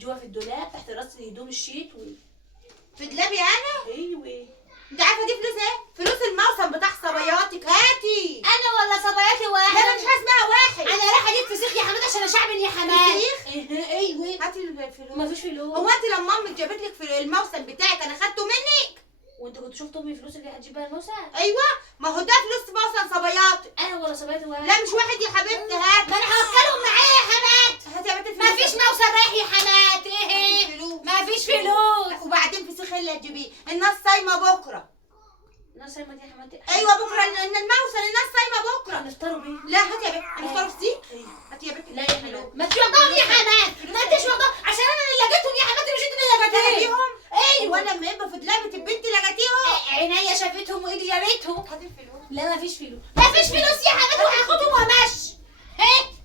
جوا في الدولاب تحت راس هدوم الشيت في دولابي انا؟ ايوه. انت عارفه دي فلوس ايه؟ فلوس الموسم بتاع صبياتك، هاتي. انا ولا صباياتي لا واحد؟ مفيش حاجه اسمها واحد. انا رايحه اجيب فسيخ يا حماد عشان اشعبن يا حماد. فسيخ؟ ايوه. هاتي الفلوس. مفيش فلوس. هو انت لما امك جابت لك في الموسم بتاعك انا خدته منك؟ وانت كنت شفت امي الفلوس اللي هتجيب بيها الموسم؟ ايوه، ما هو ده فلوس موسم صبياتك. انا ولا صبياتي واحد. لا مش واحد يا حبيبتي، هاتي. ما انا هوكلهم معايا يا حماد. هاتي يا بنت الفلوس. مفيش موسم رايح يا حماد. ايه فلوس. مفيش فلوس. وبعدين فسيخ اللي هتجيبيه؟ الناس صايمه بكره. الناس سايمه دي يا حماتي. ايوه بكره ان الموسم الناس صايمه بكره. هنفطروا بيه؟ لا هاتي يا بنت، هنفطروا فسيخ. هاتي يا بنت. لا يا حلو. ما انتش واخداهم يا حماد. ما انتش واخداهم عشان انا اللي لقيتهم يا حماد، مش انت اللي لقيتهم. لقيتيهم؟ ايوه. وانا لما يبقى في دلابه البنت لقيتيهم؟ عينيا شافتهم وايدي جابتهم. هاتي الفلوس. لا مفيش فلوس.